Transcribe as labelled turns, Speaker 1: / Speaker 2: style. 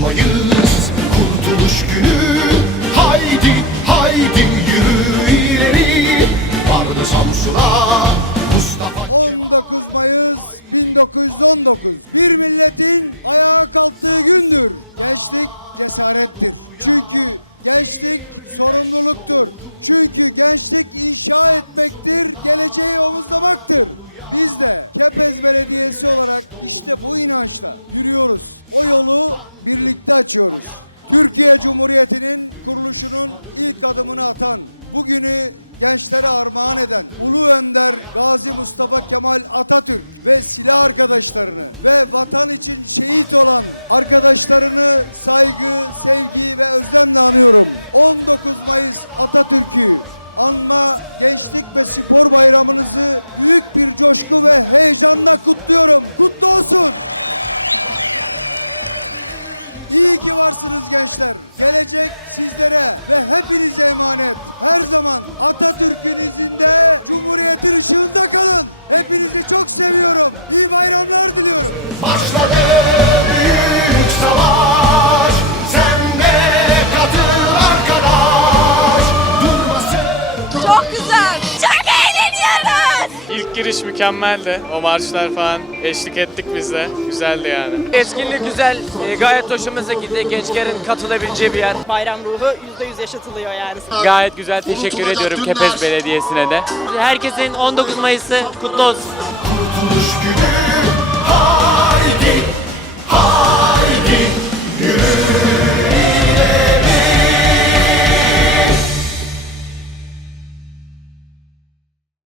Speaker 1: Mayıs Kurtuluş günü Haydi haydi yürü ileri Vardı Samsun'a Mustafa
Speaker 2: 19 Mayıs 1919 bir milletin ayağa kalktığı gündür. Gençlik cesarettir. Çünkü gençlik sorumluluktur. Çünkü gençlik inşa etmektir, geleceği omuzlamaktır. Biz de Kepez Belediyesi olarak işte bu inançla yürüyoruz. O yolu birlikte açıyoruz. Türkiye Cumhuriyeti'nin kuruluşunun ilk adımını atan, bugünü gençlere armağan eden Ulu Önder Gazi Mustafa Kemal Atatürk ve silah arkadaşlarını ve vatan için şehit olan arkadaşlarını saygı, sevgi ve özlemle anıyorum. 19 Mayıs Atatürk'ü anma gençlik ve spor bayramınızı büyük bir coşku ve heyecanla kutluyorum. Kutlu olsun. İyi ki varsınız gençler. Gelecek sizlere ve hepinize emanet. Her zaman Atatürk'ün izinde, Cumhuriyet'in ışığında kalın. Hepinizi çok seviyorum. İyi bayramlar diliyorum.
Speaker 1: Başladı
Speaker 3: Çok güzel. Çok eğleniyoruz.
Speaker 4: İlk giriş mükemmeldi. O marşlar falan eşlik ettik biz de. Güzeldi yani.
Speaker 5: Etkinlik güzel, e, gayet hoşumuza gitti. Gençlerin katılabileceği bir yer.
Speaker 6: bayram ruhu %100 yaşatılıyor yani.
Speaker 7: Gayet güzel teşekkür ediyorum Kepez Belediyesi'ne de. Herkesin 19 Mayıs'ı kutlu olsun.
Speaker 1: Kurtuluş günü